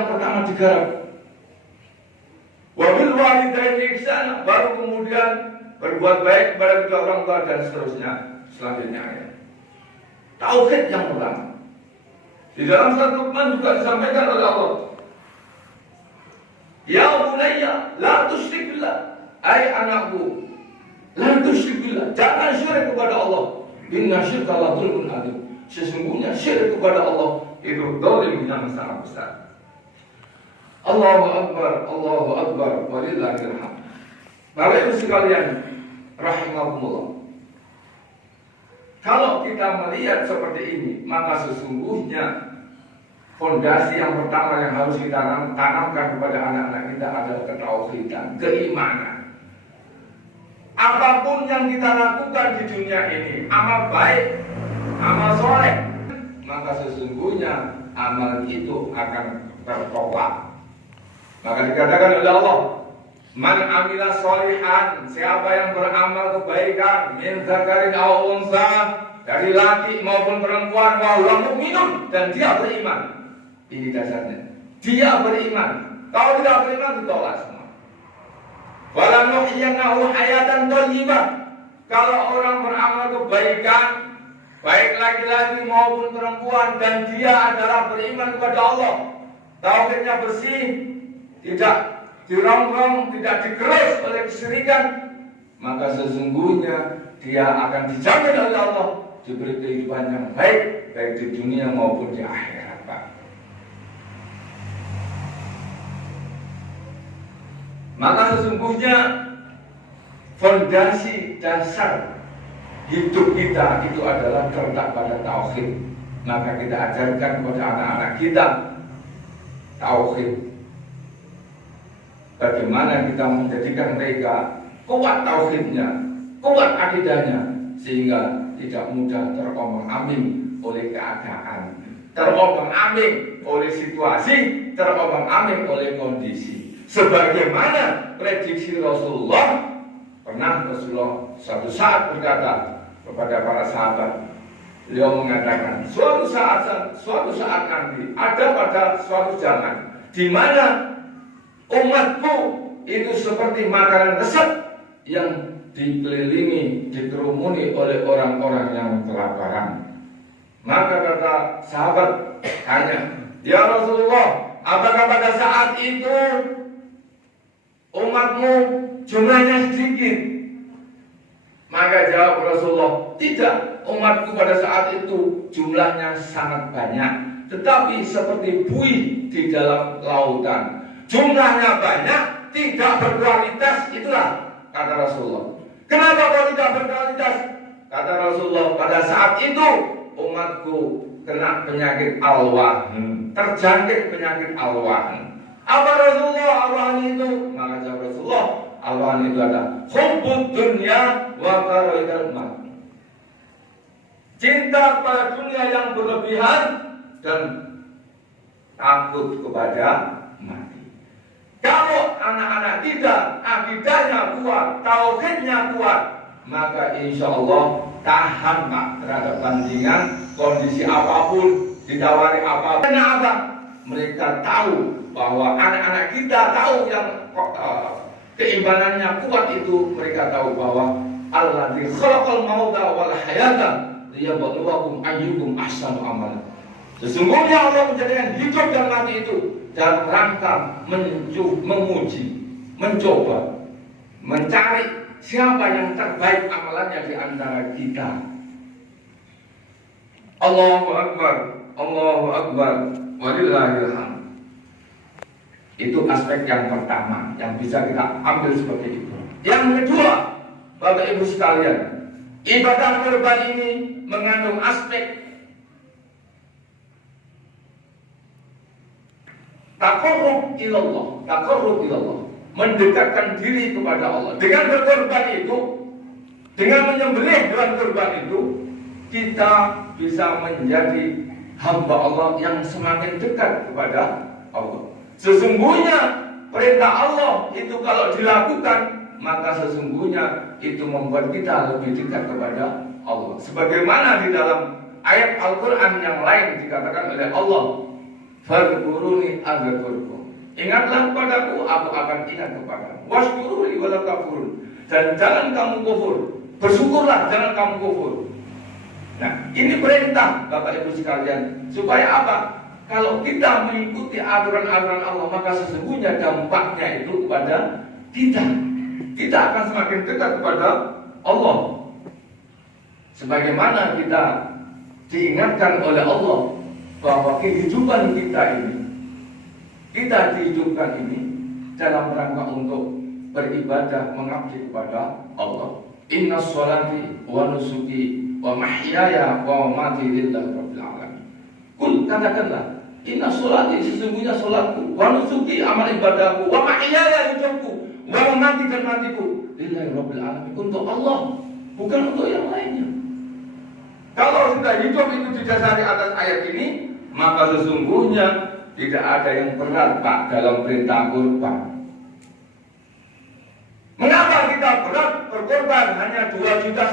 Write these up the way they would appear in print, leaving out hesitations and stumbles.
yang pertama digarap. Wabil walidaini ihsana, baru kemudian berbuat baik kepada kedua orang tua dan seterusnya. Selanjutnya ya. Tauhid yang pertama. Di dalam surat Luqman juga disampaikan oleh Allah. Ya bunayya, la tusyrik billah. Hai anakku, la tusyrik billah. Jangan syirik kepada Allah. Inna syirka la dzulmun adzim. Sesungguhnya syirik kepada Allah itu zalim yang sangat besar. Allahu Akbar, walillahil hamd. Bapak Ibu sekalian, rahimakumullah. Kalau kita melihat seperti ini, maka sesungguhnya fondasi yang pertama yang harus kita tanamkan kepada anak-anak kita adalah ketauhidan, keimanan. Apapun yang kita lakukan di dunia ini, amal baik, amal soleh, maka sesungguhnya amal itu akan tertolak. Maka dikatakan oleh Allah, man amila sholihan, siapa yang beramal kebaikan, min dzakarin aw unsa, dari laki maupun perempuan, wa huwa mu'minun, dan dia beriman. Ini dasarnya. Dia beriman. Kalau tidak beriman ditolak semua. Wala nuhyiyannahu hayatan thayyibah. Kalau orang beramal kebaikan, baik laki-laki maupun perempuan, dan dia adalah beriman kepada Allah, tauhidnya bersih, tidak dirongrong, tidak digerus oleh kesyirikan, maka sesungguhnya dia akan dijamin oleh Allah diberi kehidupan yang baik, baik di dunia maupun di akhirat, Pak. Maka sesungguhnya fondasi dasar hidup kita itu adalah terletak pada tauhid. Maka kita ajarkan kepada anak-anak kita tauhid. Bagaimana kita menjadikan mereka kuat tauhidnya, kuat akidahnya, sehingga tidak mudah terombang-ambing oleh keadaan, terombang-ambing oleh situasi, terombang-ambing oleh kondisi. Sebagaimana prediksi Rasulullah, pernah Rasulullah suatu saat berkata kepada para sahabat, beliau mengatakan suatu saat nanti ada pada suatu zaman di mana umatku itu seperti makanan resep yang dikelilingi, dikerumuni oleh orang-orang yang kelaparan. Maka kata sahabat tanya, ya Rasulullah, apakah pada saat itu umatmu jumlahnya sedikit? Maka jawab Rasulullah, tidak, umatku pada saat itu jumlahnya sangat banyak, tetapi seperti buih di dalam lautan. Jumlahnya banyak, tidak berkualitas, itulah kata Rasulullah. Kenapa kau tidak berkualitas? Kata Rasulullah, pada saat itu umatku kena penyakit al-wahn, terjangkit penyakit al-wahn. Apa Rasulullah al-wahn itu? Maka jawab Rasulullah, al-wahn itu adalah hubbud dunya wa karahiyatul maut. Cinta pada dunia yang berlebihan dan takut kepada mati. Kalau anak-anak kita akidahnya kuat, tauhidnya kuat, maka insya Allah tahan Pak terhadap bandingan kondisi apapun, ditawari apapun. Kenapa? Mereka tahu bahwa anak-anak kita tahu yang keimanannya kuat itu, mereka tahu bahwa alladzi khalaqal mauta wal hayata liyabluwakum ayyukum ahsanu amala. Sesungguhnya Allah menjadikan hidup dan mati itu dalam rangka menguji, mencoba, mencari siapa yang terbaik amalannya di antara kita. Allahu Akbar, walillahil hamd. Itu aspek yang pertama yang bisa kita ambil sebagai itu. Yang kedua, Bapak Ibu sekalian, ibadah kurban ini mengandung aspek taqarrub ilallah, mendekatkan diri kepada Allah. Dengan berkorban itu, dengan menyembelih hewan kurban itu, kita bisa menjadi hamba Allah yang semakin dekat kepada Allah. Sesungguhnya perintah Allah itu kalau dilakukan, maka sesungguhnya itu membuat kita lebih dekat kepada Allah. Sebagaimana di dalam ayat Al-Quran yang lain dikatakan oleh Allah, Fadhkuruni adzkurkum. Ingatlah kepadaku, aku akan ingat kepadamu. Washkuruni wala takfurun. Dan jangan kamu kufur. Bersyukurlah, jangan kamu kufur. Nah, ini perintah Bapak Ibu sekalian. Supaya apa? Kalau kita mengikuti aturan-aturan Allah, maka sesungguhnya dampaknya itu kepada kita. Kita akan semakin dekat kepada Allah. Sebagaimana kita diingatkan oleh Allah bahwa kehidupan kita dihidupkan ini dalam rangka untuk beribadah mengabdi kepada Allah. Inna sholati wa nusuki wa mahyaya wa mamati lillahi rabbil alamin. Kul, katakanlah, inna sholati, sesungguhnya sholatku, wa nusuki, amal ibadahku, wa mahyaya, hidupku, wa mamati, dan matiku lillahi rabbil alamin, untuk Allah, bukan untuk yang lainnya. Kalau sudah hidup itu didasari atas ayat ini, maka sesungguhnya tidak ada yang berat, Pak, dalam perintah kurban. Mengapa kita berat berkorban hanya 2,5 juta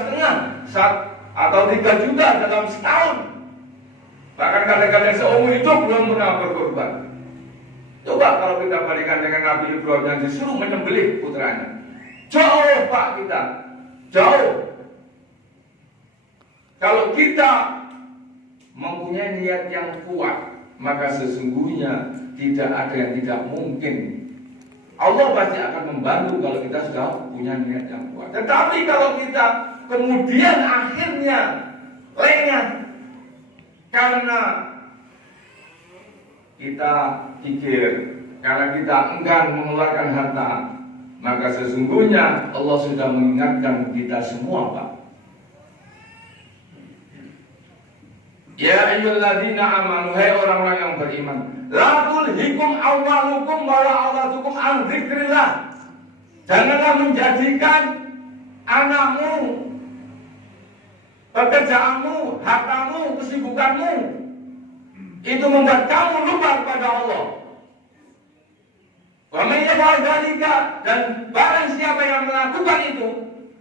atau 3 juta dalam setahun? Bahkan kadang-kadang seumur hidup belum pernah berkorban. Coba kalau kita bandingkan dengan Nabi Ibrahim yang disuruh menyembelih putranya. Jauh, Pak, kita jauh. Kalau kita mempunyai niat yang kuat, maka sesungguhnya tidak ada yang tidak mungkin. Allah pasti akan membantu kalau kita sudah punya niat yang kuat. Tetapi kalau kita kemudian akhirnya lengah karena kita pikir, karena kita enggan mengeluarkan harta, maka sesungguhnya Allah sudah mengingatkan kita semua, Pak. Ya ayyuhalladzina amanu, hai orang-orang yang beriman, la tulhikum amwalukum wala auladukum an dzikrillah. Janganlah menjadikan anakmu, pekerjaanmu, hartamu, kesibukanmu itu membuat kamu lupa kepada Allah. Wa may yaf'al dzalika, dan barang siapa yang melakukan itu,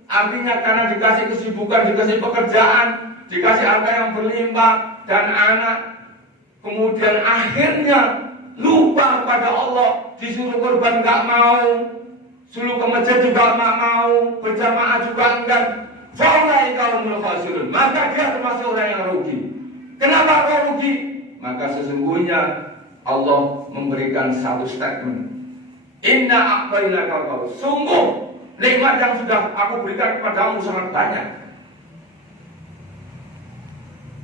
artinya karena dikasih kesibukan, dikasih pekerjaan, dikasih harta yang berlimpah dan anak, kemudian akhirnya lupa pada Allah, disuruh korban gak mau, suruh ke masjid juga gak mau, berjamaah juga enggak, faulai kaumul khasirun, maka dia termasuk orang yang rugi. Kenapa kau rugi? Maka sesungguhnya Allah memberikan satu statement, inna a'tainaka kau, sungguh nikmat yang sudah aku berikan kepadamu sangat banyak.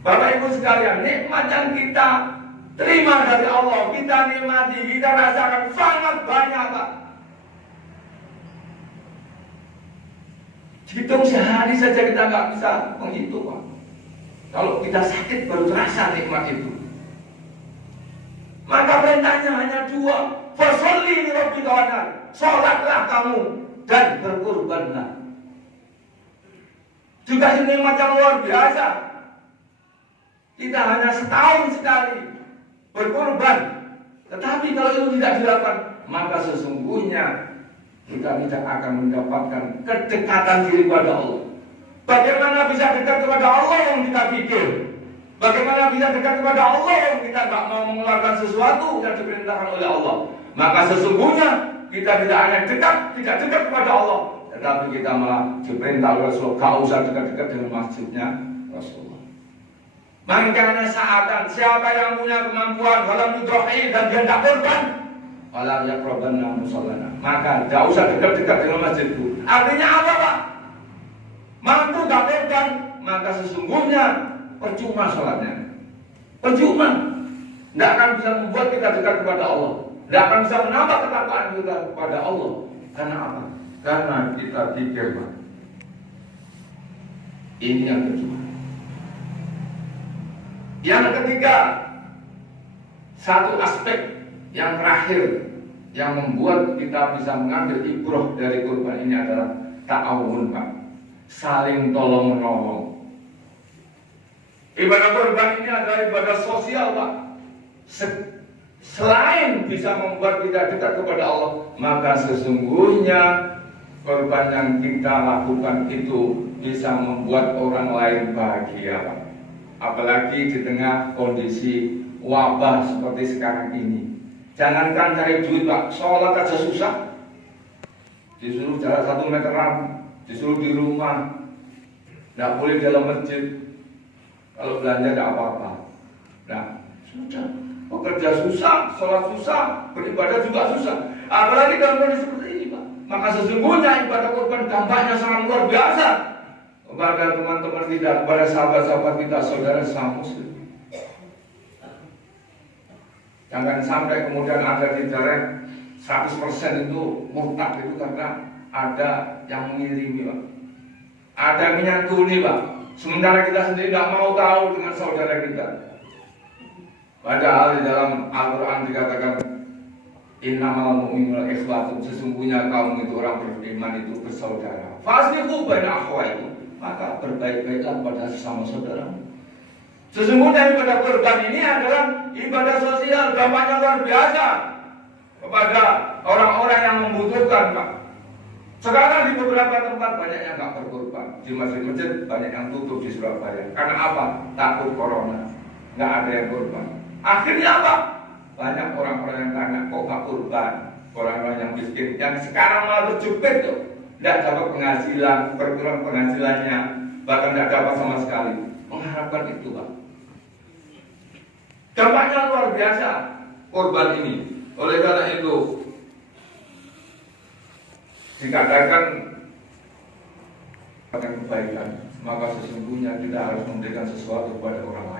Bapak Ibu sekalian, nikmat yang kita terima dari Allah, kita nikmati, kita rasakan sangat banyak, Pak. Hitung sehari saja kita nggak bisa menghitung, Pak. Kalau kita sakit baru terasa nikmat itu. Maka perintahnya hanya 2, fasholli li rabbika wanhar, sholatlah kamu dan berkurbanlah. Juga nikmat yang luar biasa. Kita hanya setahun sekali berkorban. Tetapi kalau itu tidak dilakukan, maka sesungguhnya kita tidak akan mendapatkan kedekatan diri kepada Allah. Bagaimana bisa dekat kepada Allah yang kita pikir? Bagaimana bisa dekat kepada Allah yang kita tak mau mengeluarkan sesuatu yang diperintahkan oleh Allah? Maka sesungguhnya kita tidak hanya tidak dekat kepada Allah, tetapi kita malah diperintah oleh Rasulullah, gak usah dekat-dekat dengan masjidnya Rasulullah. Makanya saatan, siapa yang punya kemampuan walam yudrohi dan dia tidak korban, walam yakrobanna musallana, maka tidak usah dekat-dekat dengan masjidku. Artinya apa, Pak? Mampu tak korban, maka sesungguhnya percuma sholatnya. Percuma. Tidak akan bisa membuat kita dekat kepada Allah, tidak akan bisa menambah ketakwaan kita kepada Allah. Karena apa? Karena kita pikir, Pak, ini yang kedua. Yang ketiga, satu aspek yang terakhir yang membuat kita bisa mengambil ibrah dari kurban ini adalah ta'awun, Pak. Saling tolong menolong. Ibadah kurban ini adalah ibadah sosial, Pak. Selain bisa membuat kita dekat kepada Allah, maka sesungguhnya kurban yang kita lakukan itu bisa membuat orang lain bahagia, Pak. Apalagi di tengah kondisi wabah seperti sekarang ini. Jangankan cari duit Pak, sholat aja susah. Disuruh jarak 1 meteran, disuruh di rumah, tidak boleh dalam masjid. Kalau belanja tidak apa-apa. Nah, sudah. Bekerja susah, sholat susah, beribadah juga susah. Apalagi dalam kondisi seperti ini Pak. Maka sesungguhnya ibadah kurban dampaknya sangat luar biasa kepada teman-teman kita, kepada sahabat-sahabat kita, saudara muslim. Jangan sampai kemudian ada di daerah 100% itu murtad itu karena ada yang mengirimi Pak. Ada yang menyantuni Pak. Sementara kita sendiri tidak mau tahu dengan saudara kita. Padahal di dalam Al-Quran dikatakan innamal mu'minuna ikhwatun, sesungguhnya kaum itu orang beriman itu bersaudara. Faslihu baina akhwaikum, maka berbaik-baiklah pada sesama saudara. Sesungguhnya ibadah kurban ini adalah ibadah sosial, dampaknya luar biasa kepada orang-orang yang membutuhkan Pak. Sekarang di beberapa tempat banyak yang nggak berkurban, di masjid-masjid banyak yang tutup di Surabaya. Karena apa? Takut corona, nggak ada yang kurban. Akhirnya apa? Banyak orang-orang yang tanya kok nggak kurban, orang-orang yang miskin yang sekarang malah berjubit tuh, tidak dapat penghasilan, berkurang penghasilannya, bahkan tidak dapat sama sekali. Mengharapkan itu Pak. Dampaknya luar biasa kurban ini. Oleh karena itu dikatakan akan kebaikan, maka sesungguhnya kita harus memberikan sesuatu kepada orang